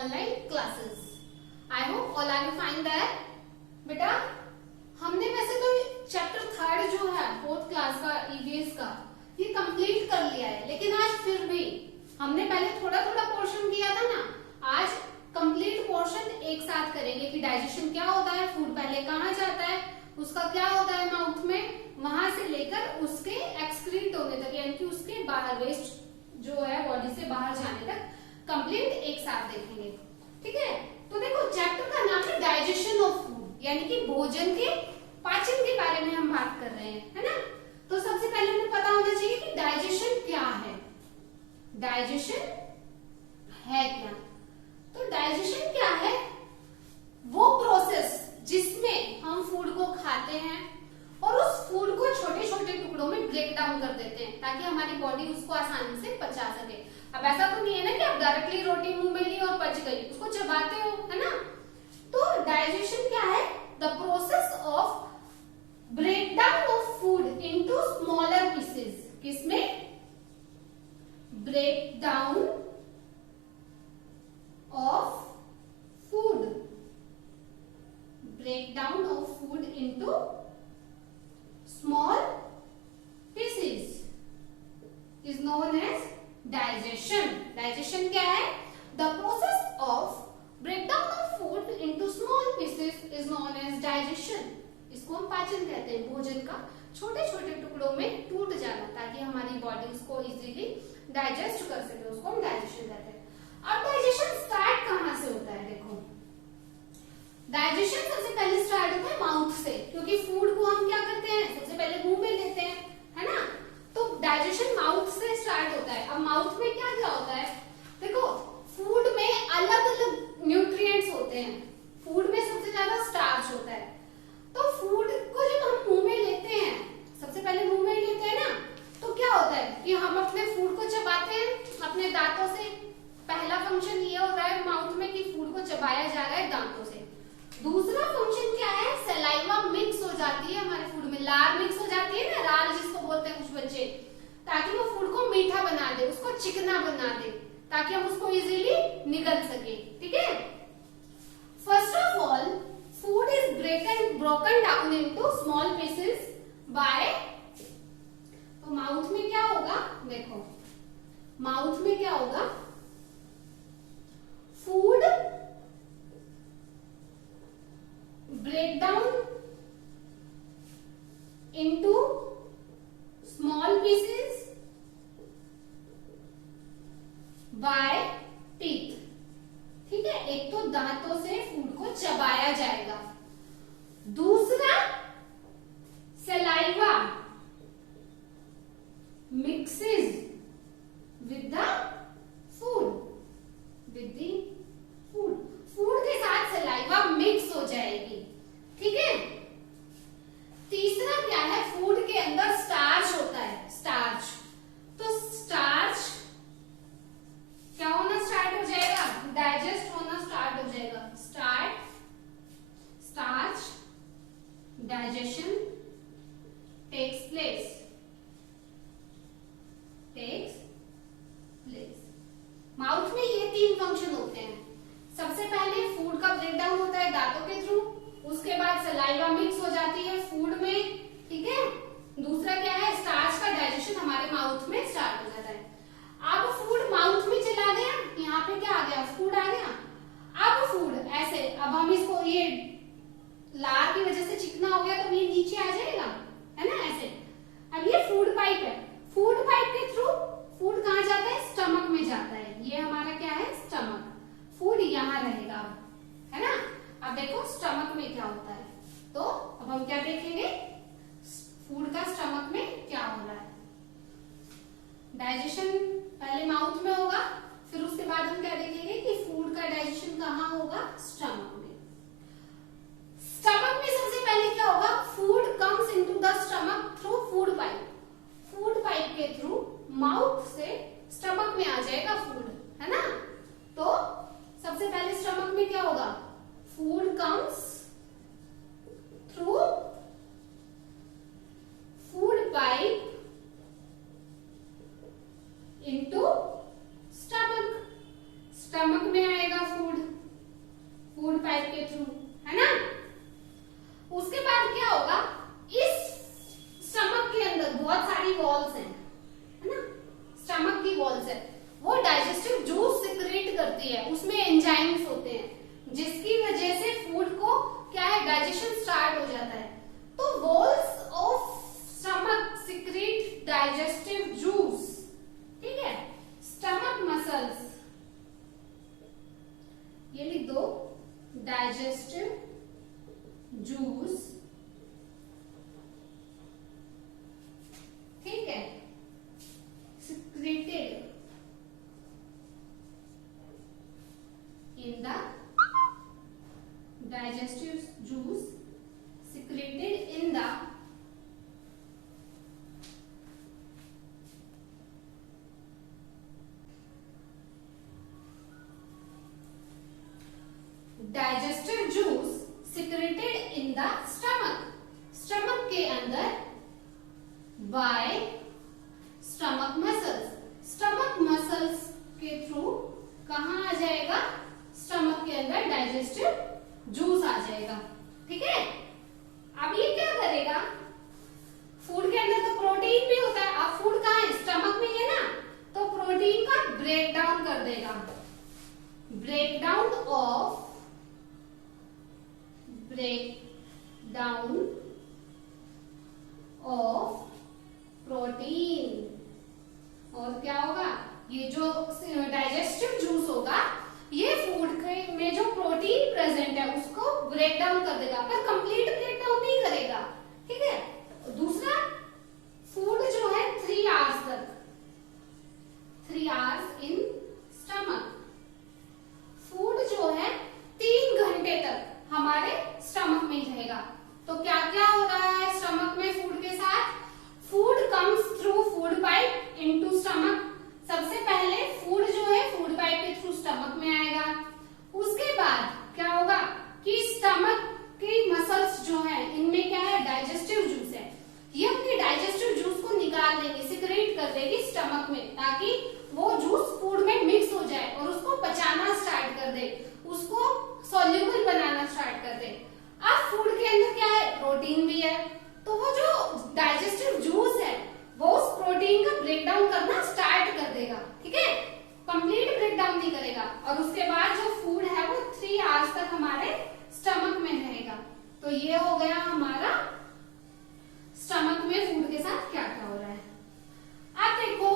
online classes. I hope all are you fine there. बेटा हमने वैसे तो चैप्टर 3 जो है 4th क्लास का ईवीएस का ये कंप्लीट कर लिया है, लेकिन आज फिर भी हमने पहले थोड़ा थोड़ा पोर्शन किया था ना, आज कंप्लीट पोर्शन एक साथ करेंगे कि डाइजेशन क्या होता है, फूड पहले कहाँ जाता है, उसका क्या होता है माउथ में, वहां से लेकर उसके एक्सक्रीट होने तक यानी कि उसके बाहर वेस्ट जो है बॉडी से बाहर जाने तक कंप्लीट एक साथ देखेंगे। ठीक है, तो देखो चैप्टर का नाम है डाइजेशन ऑफ फूड, यानी कि भोजन के पाचन के बारे में हम बात कर रहे हैं, है ना। तो सबसे पहले हमें पता होना चाहिए कि डाइजेशन क्या है, डाइजेशन है क्या। तो डाइजेशन क्या है, वो प्रोसेस जिसमें हम फूड को खाते हैं और उस फूड को छोटे छोटे टुकड़ों में ब्रेक डाउन कर देते हैं ताकि हमारी बॉडी उसको आसानी से पचा सके। अब ऐसा तो नहीं है ना कि आप डायरेक्टली रोटी मुंह में ली और पच गई, उसको चबाते हो, है ना। तो डाइजेशन क्या है, the process of breakdown of food into smaller pieces. किसमें? Breakdown of food, breakdown of food into small pieces is known as digestion. Digestion क्या है, the process of breakdown of food into small pieces is known as digestion. इसको हम पाचन कहते हैं, भोजन का छोटे छोटे टुकड़ों में टूट जाना ताकि हमारी बॉडी उसको इजीली डाइजेस्ट कर सके, उसको हम डाइजेशन कहते हैं। अब डाइजेशन स्टार्ट कहां से होता है, देखो डाइजेशन सबसे पहले स्टार्ट होता है माउथ से, क्योंकि फूड को हम क्या करते हैं सबसे पहले मुंह में लेते हैं, है ना। तो डाइजेशन माउथ से स्टार्ट होता है। अब माउथ में क्या क्या होता है, देखो फूड में अलग अलग न्यूट्रिएंट्स होते हैं। फूड में सबसे ज्यादा स्टार्च होता है, तो फूड को जब हम मुंह में लेते हैं, सबसे पहले मुंह में लेते हैं ना, तो क्या होता है कि हम अपने फूड को चबाते हैं अपने दांतों से। पहला फंक्शन ये हो रहा है माउथ में कि फूड को चबाया जा रहा है दांतों से। दूसरा फंक्शन क्या है, सलाइवा मिक्स हो जाती है हमारे फूड में, लार मिक्स हो जाती है ना, राल जिसको बोलते हैं कुछ बच्चे, ताकि वो फूड को मीठा बना दे, उसको चिकना बना दे, ताकि हम उसको इजीली निगल सके। ठीक है, first of all food is broken down into small pieces by, तो माउथ में क्या होगा, देखो माउथ में क्या होगा, food breakdown into small pieces by teeth। ठीक है, एक तो दांतों से फूड को चबाया जाएगा, दूसरा saliva mixes with the food, with the food, food के साथ सलाइवा मिक्स हो जाएगी। ठीक है, तीसरा क्या है, फूड के अंदर स्टार्च होता है, स्टार्च। तो स्टार्च क्या होना स्टार्ट हो जाएगा, डाइजेस्ट होना स्टार्ट हो जाएगा। Starch digestion takes place, mouth में ये 3 फंक्शन होते हैं। सबसे पहले फूड का ब्रेकडाउन होता है दांतों के थ्रू, उसके बाद सलाइवा मिक्स हो जाती है फूड में। ठीक है, दूसरा क्या है, स्टार्च का डाइजेशन हमारे माउथ में स्टार्ट हो जाता है। अब फूड माउथ में चला गया, यहाँ पे क्या आ गया, फूड आ गया। अब फूड ऐसे, अब हम इसको ये लार की वजह से चिकना हो गया तो ये नीचे आ जाएगा, है ना, ऐसे। अब ये फूड पाइप है, फूड पाइप के थ्रू फूड कहाँ जाता है, स्टमक में जाता है। ये हमारा क्या है, स्टमक, फूड यहाँ रहेगा, है ना। अब देखो स्टमक में क्या होता है, तो अब हम क्या देख स्टमक के अंदर by stomach muscles, stomach muscles के थ्रू कहाँ आ जाएगा, स्टमक के अंदर डाइजेस्टिव जूस आ जाएगा। ठीक है, अब ये क्या करेगा, फूड के अंदर तो प्रोटीन भी होता है, अब फूड कहाँ है, स्टमक में है ना, तो प्रोटीन का ब्रेक डाउन कर देगा, ब्रेक डाउन ऑफ प्रोटीन, और क्या होगा, ये जो डाइजेस्टिव जूस होगा ये फूड में जो प्रोटीन प्रेजेंट है उसको ब्रेक डाउन कर देगा, पर कंप्लीट ब्रेक डाउन नहीं करेगा। ठीक है, दूसरा फूड जो है 3 आवर्स तक, 3 आवर्स इन स्टमक, फूड जो है 3 घंटे तक हमारे स्टमक में रहेगा। तो क्या क्या हो रहा है स्टमक में फूड के साथ, food comes through food pipe into stomach, सबसे पहले फूड जो है फूड पाइप के थ्रू स्टमक में आएगा, उसके बाद क्या होगा कि स्टमक की मसल्स जो है इनमें क्या है, डाइजेस्टिव जूस है, ये अपने डाइजेस्टिव जूस को निकाल देंगे, सिक्रेट कर देगी स्टमक में, ताकि वो जूस फूड में मिक्स हो जाए और उसको पचाना स्टार्ट कर दे, उसको सॉल्यूबल बनाना स्टार्ट कर दे। अब फूड के अंदर क्या है, प्रोटीन भी है, तो वो जो डाइजेस्टिव जूस है वो उस प्रोटीन का ब्रेक डाउन करना स्टार्ट कर देगा। ठीक है, कंप्लीट ब्रेक डाउन नहीं करेगा, और उसके बाद जो फूड है वो 3 आवर्स तक हमारे स्टमक में रहेगा। तो ये हो गया हमारा स्टमक में फूड के साथ क्या क्या हो रहा है। अब देखो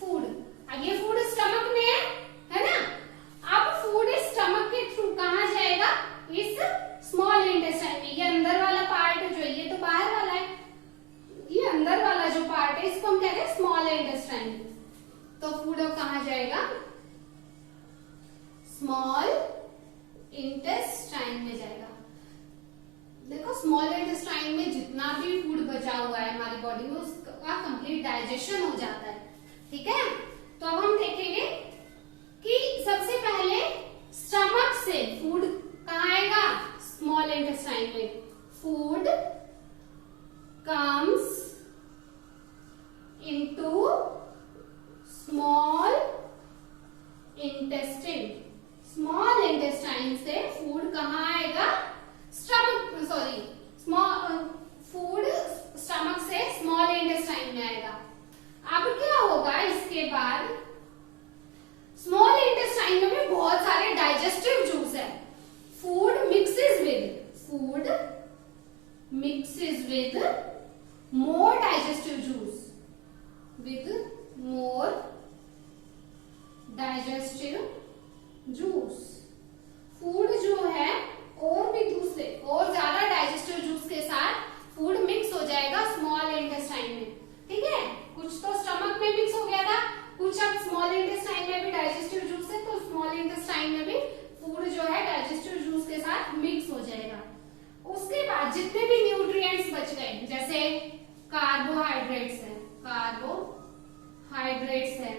फूड, अब ये फूड स्टमक में है ना, अब फूड इस स्टमक के थ्रू कहाँ जाएगा, इस स्मॉल इंटेस्टाइन में, ये अंदर वाला पार्ट जो है, ये तो बाहर वाला है, ये अंदर वाला जो पार्ट है इसको हम कहते हैं स्मॉल इंटेस्टाइन। तो फूड अब कहाँ जाएगा, स्मॉल इंटेस्टाइन में जाएगा। देखो स्मॉल इंटेस्टाइन में जितना भी फूड बचा हुआ है हमारी बॉडी में उसका कंप्लीट डाइजेशन हो जाता है। ठीक है, तो अब हम देखेंगे कि सबसे पहले स्टमक से फूड कहाँ आएगा, स्मॉल इंटेस्टाइन में, food comes into small intestine, small intestine से फूड कहाँ आएगा, स्टमक, सॉरी फूड स्टमक से स्मॉल इंटेस्टाइन में आएगा। अब क्या होगा इसके बाद, स्मॉल इंटेस्टाइन में भी बहुत सारे डाइजेस्टिव जूस है, food mixes with more digestive juice, with more digestive juice, food जो है और भी दूसरे और ज्यादा डाइजेस्टिव जूस के साथ फूड मिक्स हो जाएगा स्मॉल इंटेस्टाइन में। ठीक है, कुछ तो स्टमक में मिक्स हो गया था, कुछ अब स्मॉल इंटेस्टाइन में भी डाइजेस्टिव जूस है, तो स्मॉल इंटेस्टाइन में भी फूड जो है डाइजेस्टिव जूस के साथ मिक्स हो जाएगा। उसके बाद जितने भी न्यूट्रिएंट्स बच गए, जैसे कार्बोहाइड्रेट्स है,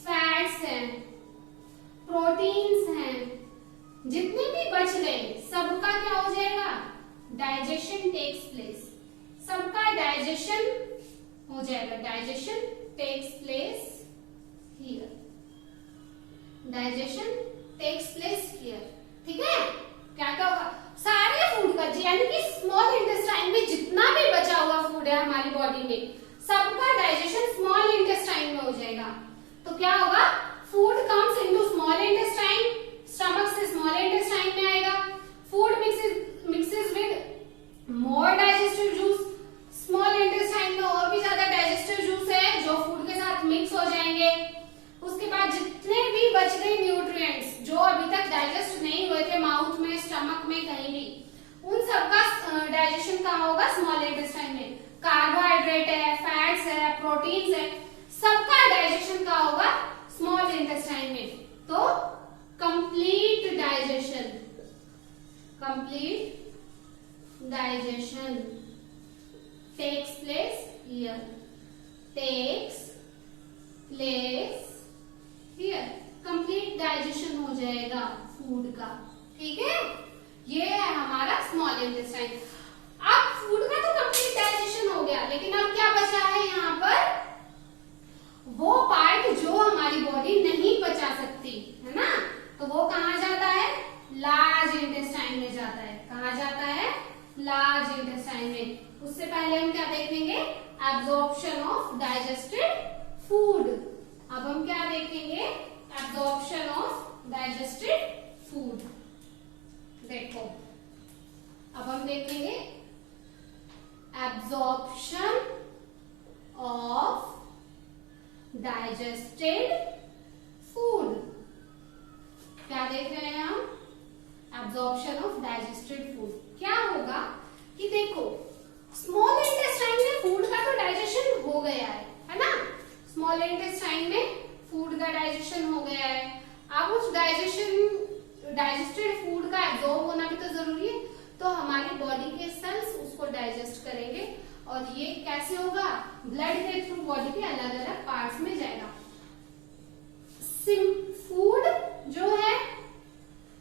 फैट्स हैं, प्रोटीन्स हैं, जितने भी बच गए सबका क्या हो जाएगा, डाइजेशन टेक्स प्लेस, सबका डाइजेशन हो जाएगा, digestion takes place here, digestion takes place here. ठीक है, क्या क्या होगा, सारे फूड का, यानी कि स्मॉल इंटेस्टाइन में जितना भी बचा हुआ फूड है हमारी बॉडी में सबका डाइजेशन स्मॉल इंटेस्टाइन में हो जाएगा। तो क्या होगा, food comes into small intestine, stomach से स्मॉल इंटेस्टाइन में आएगा, food mixes with more digestive juice, small intestine में और भी ज्यादा डाइजेस्टिव जूस है जो फूड के साथ मिक्स हो जाएंगे। उसके बाद जितने भी बच गए न्यूट्रिएंट्स जो अभी तक डाइजेस्ट नहीं हुए थे माउथ में, स्टमक में, कहीं भी, उन सबका डाइजेशन कहाँ होगा, स्मॉल इंटेस्टाइन में। कार्बोहाइड्रेट है, फैट्स है, प्रोटीन्स है, सबका डाइजेशन कहाँ होगा, स्मॉल इंटेस्टाइन में। तो complete digestion takes place here, complete digestion हो जाएगा फूड का। ठीक है, ये है हमारा स्मॉल इंटेस्टाइन। अब इंटेस्टाइन में। उससे पहले हम क्या देखेंगे, एब्जॉर्प्शन ऑफ डाइजेस्टेड फूड। अब हम क्या देखेंगे, एब्जॉर्प्शन ऑफ डाइजेस्टेड फूड। देखो अब हम देखेंगे एब्जॉर्प्शन ऑफ डाइजेस्टेड फूड। क्या देख रहे हैं हम, एब्जॉर्प्शन ऑफ डाइजेस्टेड फूड। क्या होगा कि देखो स्मॉल इंटेस्टाइन में फूड का तो डाइजेशन हो गया है ना, स्मॉल इंटेस्टाइन में फूड का डाइजेशन हो गया है। अब उस डाइजेस्टेड फूड का एब्जॉर्ब होना भी तो जरूरी है, तो हमारी बॉडी के सेल्स उसको डाइजेस्ट करेंगे और ये कैसे होगा, ब्लड के थ्रू बॉडी के अलग अलग पार्ट्स में जाएगा। फूड जो है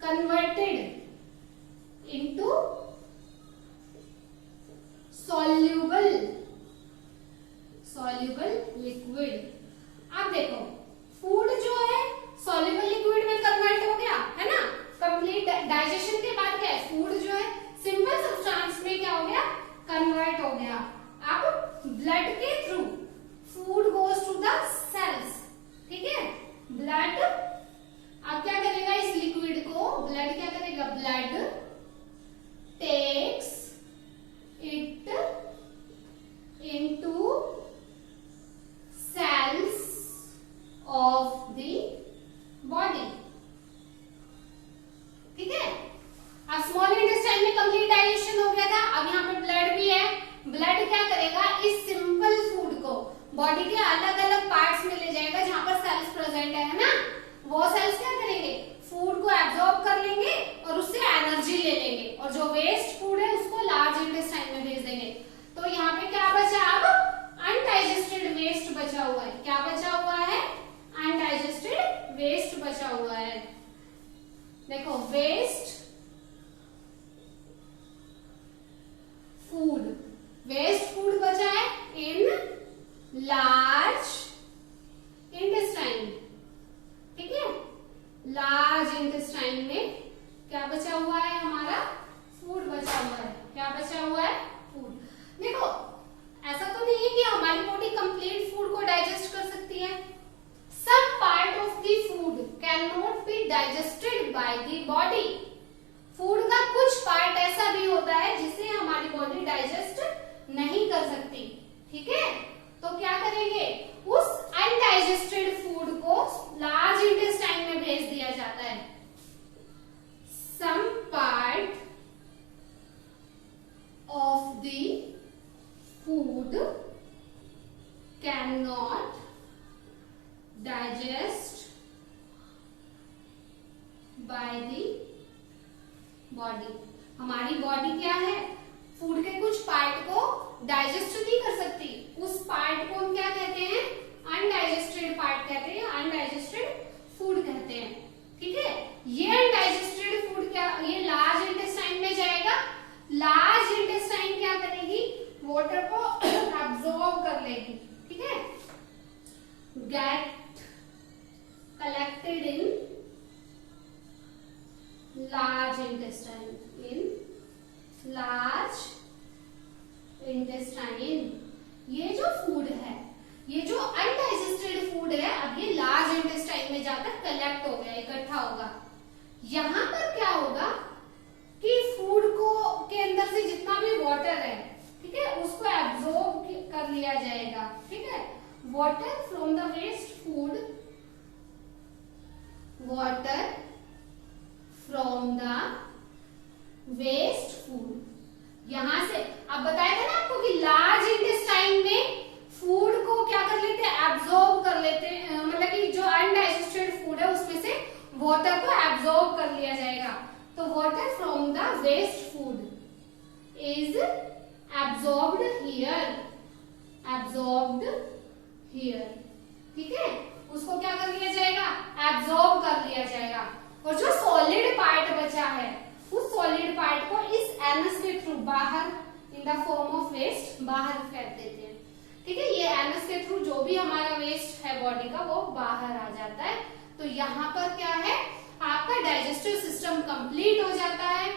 कन्वर्टेड इनटू सॉल्यूबल लिक्विड। अब देखो फूड जो है सॉल्यूबल लिक्विड में कन्वर्ट हो गया है ना, कंप्लीट डाइजेशन के बाद क्या है, फूड जो है सिंपल सब्सटेंस में क्या हो गया, कन्वर्ट हो गया। अब ब्लड के through food goes to the cells, ठीक है। ब्लड अब क्या करेगा, इस लिक्विड को ब्लड क्या करेगा, blood takes it into cells of the body, ठीक है। अब स्मॉल इंटेस्टाइन में कंप्लीट डाइजेशन हो गया था, अब यहाँ पे ब्लड भी है। ब्लड क्या करेगा, इस सिंपल फूड को बॉडी के अलग अलग पार्ट्स में ले जाएगा जहां पर सेल्स प्रेजेंट है ना, वो सेल्स क्या करेंगे, फूड को एब्जॉर्ब कर लेंगे और उससे एनर्जी ले लेंगे, और जो वेस्ट फूड है उसको लार्ज इंटेस्टाइन में भेज देंगे। तो यहाँ पे क्या बचा, अब अनडाइजेस्टेड वेस्ट बचा हुआ है। क्या बचा हुआ है, अनडाइजेस्टेड वेस्ट बचा हुआ है। देखो वेस्ट फूड बचा है इन लार्ज इंटेस्टाइन, ठीक है। लार्ज इंटेस्टाइन में क्या बचा हुआ है, हमारा फूड बचा हुआ है। क्या बचा हुआ है, फूड। देखो ऐसा तो नहीं है कि हमारी बॉडी कंप्लीट फूड को डाइजेस्ट कर सकती है। Some part of the food can not be digested by the body. Food का कुछ पार्ट ऐसा भी होता है जिसे हमारी बॉडी डाइजेस्ट नहीं कर सकती, ठीक है। तो क्या करेंगे, उस अनडाइजेस्टेड फूड को लार्ज इंटेस्टाइन में भेज दिया जाता है। Some part of the food can not digest by the body. हमारी बॉडी क्या है, फूड के कुछ पार्ट को डाइजेस्ट नहीं कर सकती, उस पार्ट को हम क्या कहते हैं, अनडाइजेस्टेड पार्ट कहते हैं, अनडाइजेस्टेड फूड कहते हैं, ठीक है। ये अनडाइजेस्टेड फूड क्या, ये लार्ज इंटेस्टाइन में जाएगा। लार्ज इंटेस्टाइन क्या करेगी, वाटर को एब्जॉर्ब कर लेगी, ठीक है। Get collected in large intestine, in large intestine। ये जो फूड है, ये जो अनडाइजेस्टेड फूड है, अब ये लार्ज इंटेस्टाइन में जाकर कलेक्ट हो गया, इकट्ठा होगा। यहाँ पर क्या होगा कि फूड को के अंदर से जितना भी वाटर है, ठीक है, उसको एब्जॉर्ब कर लिया जाएगा, ठीक है। Water from the waste food, water from the waste food. यहां से अब बताया था ना आपको कि लार्ज इंटेस्टाइन में फूड को क्या कर लेते हैं, एब्जॉर्ब कर लेते हैं, मतलब कि जो अनडाइजेस्टेड फूड है उसमें से वाटर को एब्जॉर्ब कर लिया जाएगा। तो water from the waste food is absorbed here, ठीक है। उसको क्या कर लिया जाएगा, एब्जॉर्ब कर लिया जाएगा। और जो सॉलिड पार्ट बचा है, उस सॉलिड पार्ट को इस एनस के थ्रू बाहर, in the form of waste, बाहर फेंक देते हैं, ठीक है। ये एनस के थ्रू जो भी हमारा वेस्ट है बॉडी का, वो बाहर आ जाता है। तो यहाँ पर क्या है, आपका डाइजेस्टिव सिस्टम कंप्लीट हो जाता है।